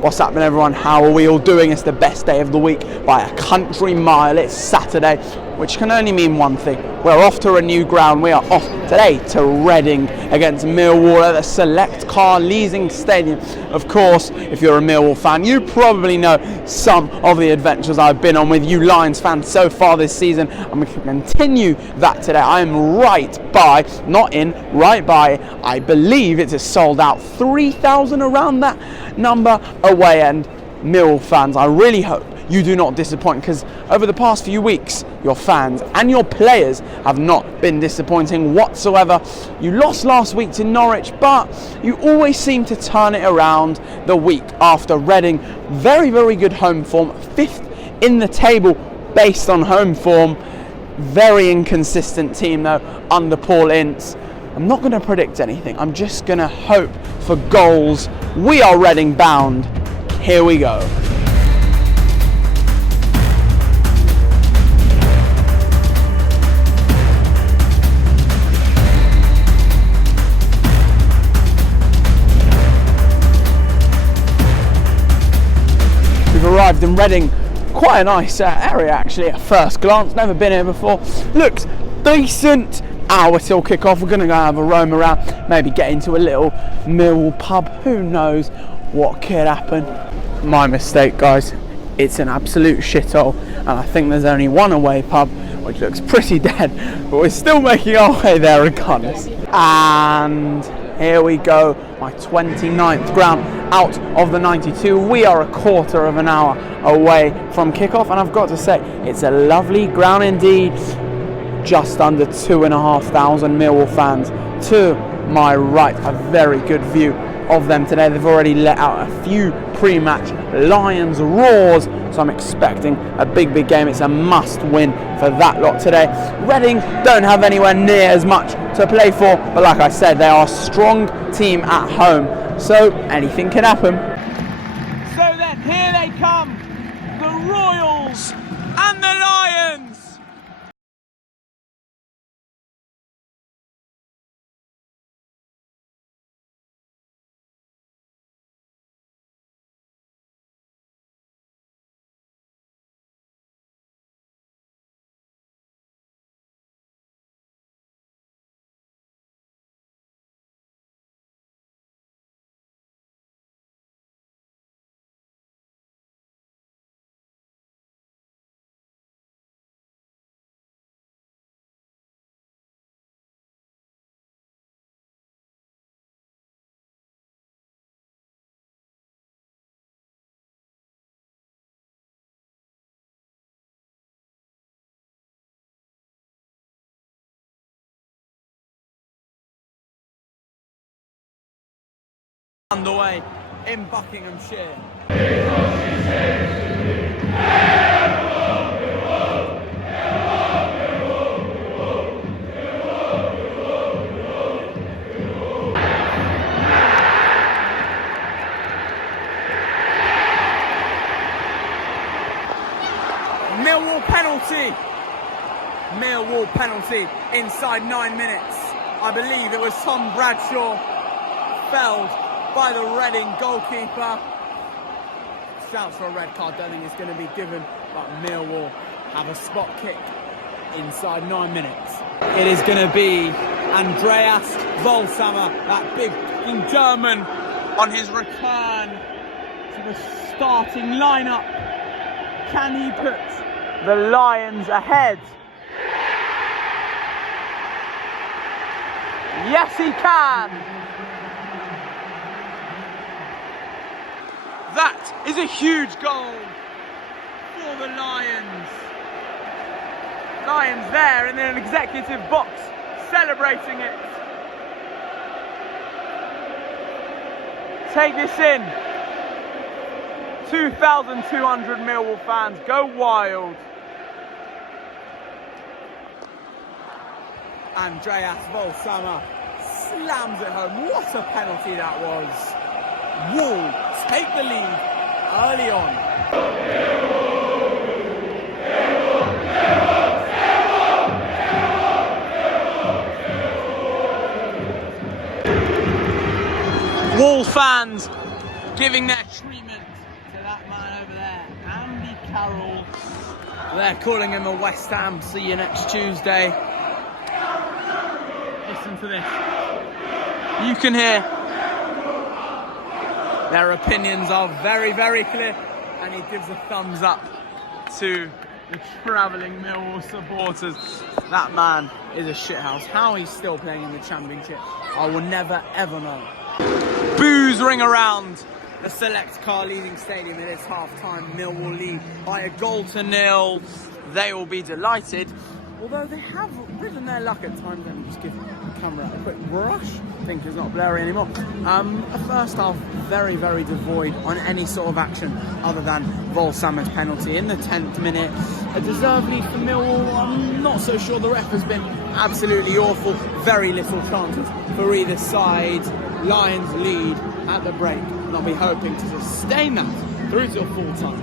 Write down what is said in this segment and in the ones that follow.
What's happening, everyone? How are we all doing? It's the best day of the week by a country mile. It's Saturday, which can only mean one thing. We're off to a new ground. We are off today to Reading against Millwall at the Select Car Leasing Stadium. Of course, if you're a Millwall fan, you probably know some of the adventures I've been on with you Lions fans so far this season, and we can continue that today. I am right by, I believe it's a sold out 3,000 around that number away end. Millwall fans, I really hope you do not disappoint, because over the past few weeks your fans and your players have not been disappointing whatsoever. You lost last week to Norwich, but you always seem to turn it around the week after. Reading, very, very good home form, 5th in the table based on home form. Very inconsistent team though under Paul Ince. I'm not going to predict anything, I'm just going to hope for goals. We are Reading bound. Here we go. We've arrived in Reading. Quite a nice area actually at first glance. Never been here before. Looks decent. Hour till kick-off. We're going to go have a roam around, maybe get into a little Millwall pub. Who knows what could happen. My mistake, guys. It's an absolute shithole, and I think there's only one away pub, which looks pretty dead, but we're still making our way there regardless. And here we go, my 29th ground out of the 92. We are a quarter of an hour away from kick-off, and I've got to say, it's a lovely ground indeed. Just under 2,500 Millwall fans to my right. A very good view of them today. They've already let out a few pre-match Lions roars, so I'm expecting a big game. It's a must-win for that lot today. Reading don't have anywhere near as much to play for, but like I said, they are a strong team at home, so anything can happen. So then, here they come, the Royals and the Lions. Underway in Buckinghamshire. Millwall penalty inside 9 minutes. I believe it was Tom Bradshaw felled by the Reading goalkeeper. Shouts for a red card, don't think it's going to be given, but Millwall have a spot kick inside 9 minutes. It is going to be Andreas VOGLSAMMER, that big German, on his return to the starting lineup. Can he put the Lions ahead? Yes, he can! That is a huge goal for the Lions. Lions there in an executive box celebrating it. Take this in. 2,200 Millwall fans, go wild. Andreas VOGLSAMMER slams it home. What a penalty that was. Wool take the lead early on. Wall fans giving their treatment to that man over there, Andy Carroll. They're calling him a West Ham. See you next Tuesday. Listen to this. You can hear their opinions are very, very clear, and he gives a thumbs up to the travelling Millwall supporters. That man is a shithouse. How he's still playing in the Championship, I will never ever know. Boos ring around the Select Car Leading Stadium. It is half-time. Millwall lead by a 1-0. They will be delighted, although they have ridden their luck at times. Let me just give the camera a quick brush. I think it's not blurry anymore. A first half very, very devoid on any sort of action other than VOGLSAMMER's penalty in the 10th minute. A deserved lead for Millwall. I'm not so sure. The ref has been absolutely awful. Very little chances for either side. Lions lead at the break, and I'll be hoping to sustain that through till full time.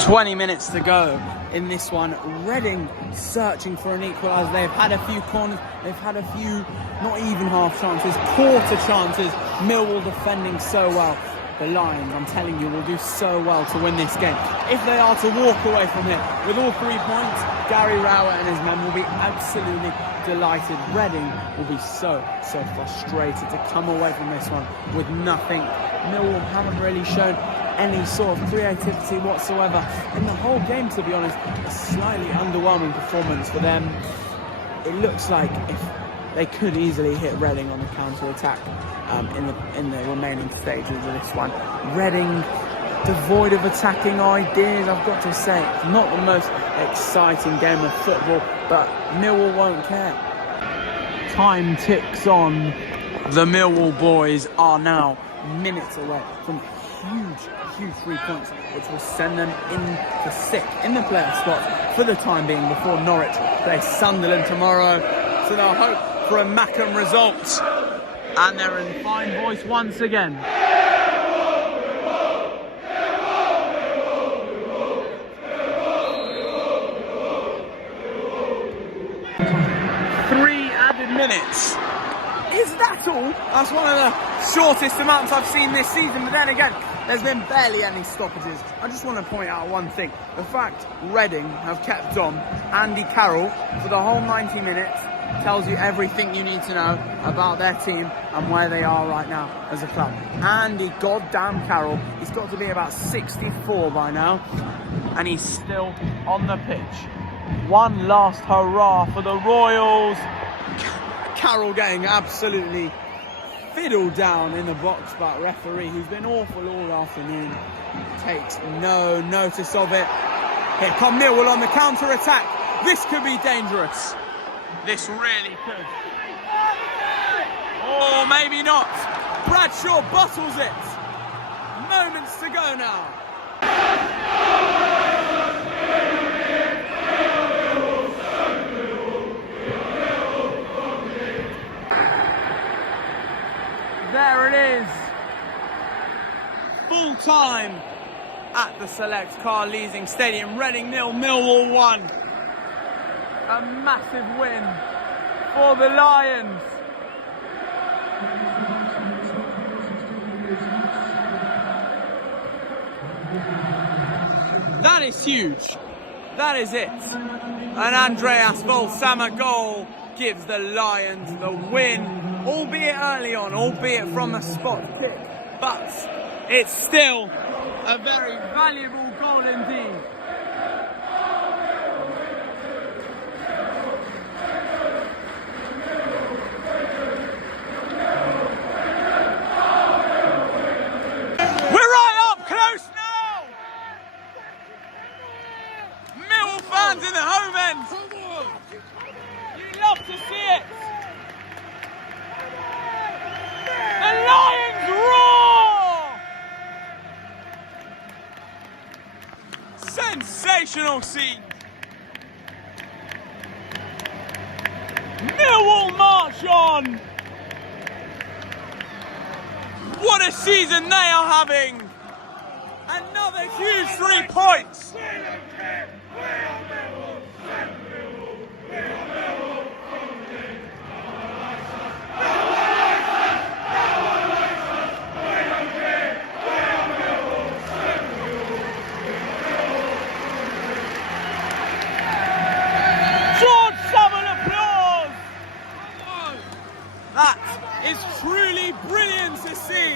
20 minutes to go in this one. Reading searching for an equaliser. They've had a few corners, they've had a few not even half chances, quarter chances. Millwall defending so well. The Lions, I'm telling you, will do so well to win this game. If they are to walk away from here with all 3 points, Gary Rowett and his men will be absolutely delighted. Reading will be so frustrated to come away from this one with nothing. Millwall haven't really shown any sort of creativity whatsoever in the whole game, to be honest. A slightly underwhelming performance for them. It looks like if they could easily hit Reading on the counter-attack in the remaining stages of this one. Reading, devoid of attacking ideas, I've got to say. It's not the most exciting game of football, but Millwall won't care. Time ticks on. The Millwall boys are now minutes away from huge 3 points, which will send them into 6th in the playoff spot for the time being before Norwich play Sunderland tomorrow. So they'll hope for a Mackham result. And they're in fine voice once again. 3 added minutes. Is that all? That's one of the shortest amounts I've seen this season, but then again, there's been barely any stoppages. I just want to point out one thing. The fact Reading have kept on Andy Carroll for the whole 90 minutes tells you everything you need to know about their team and where they are right now as a club. Andy goddamn Carroll, he's got to be about 64 by now, and he's still on the pitch. One last hurrah for the Royals. Carroll getting absolutely fiddled down in the box by referee, who's been awful all afternoon. Takes no notice of it. Here come Millwall on the counter-attack. This could be dangerous. This really could. Or maybe not. Bradshaw bottles it. Moments to go now. There it is. Full time at the Select Car Leasing Stadium. Reading 0, Millwall 1. A massive win for the Lions. That is huge. That is it. An Andreas VOGLSAMMER goal gives the Lions the win, albeit early on, albeit from the spot kick. But it's still a very valuable goal indeed. In the home end. You love to see it. The Lions roar. Sensational scene. Millwall march on. What a season they are having. Another huge 3 points. truly brilliant to see.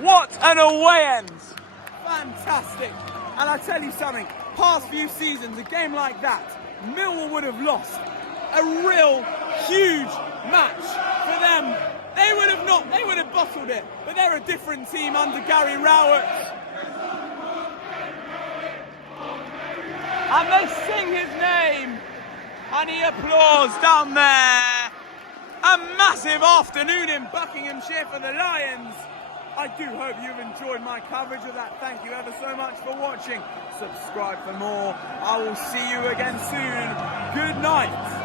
What an away end. Fantastic. And I tell you something, past few seasons, a game like that, Millwall would have lost. A real huge match for them. They would have bottled it, but they're a different team under Gary Rowett. And they sing his name, and he applauds down there. A massive afternoon in Buckinghamshire for the Lions. I do hope you've enjoyed my coverage of that. Thank you ever so much for watching. Subscribe for more. I will see you again soon. Good night.